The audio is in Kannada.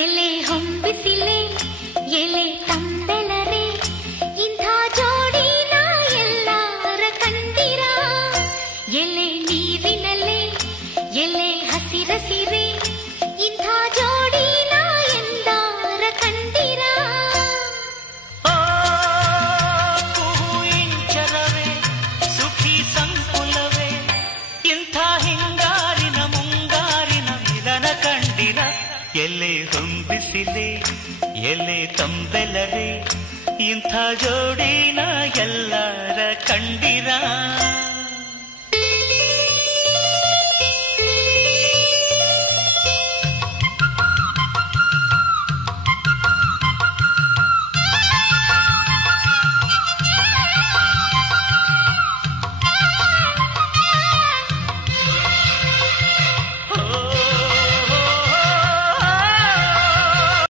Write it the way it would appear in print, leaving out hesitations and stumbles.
ಎಲೆ ಹೊಂಬಿಸಿಲೆ ಎಲೆ ತಂಬೆಲರೆ ಇಂಥ ಜೋಡಿನ ಎಲ್ಲಾರ ಕಂಡಿರ ಎಲೆ ನೀರಿನಲೆ ಎಲೆ ಹಸಿರಸಿರೆ ಇಂಥ ಜೋಡಿನ ಎಂದಾರ ಕಂಡಿರ ಇಂಚರವೇ ಸುಖಿ ಸಂಕುಲವೇ ಇಂಥ ಹಿಂಗಾರಿನ ಮುಂಗಾರಿನ ಮಿಲನ ಕಂಡಿರ ಎಲೆ ಹೊಂಬಿಸಿಲೆ ಎಲೆ ತಂಬೆಲರೆ ಇಂಥ ಜೋಡಿನ ಎಲ್ಲರ ಕಂಡಿರ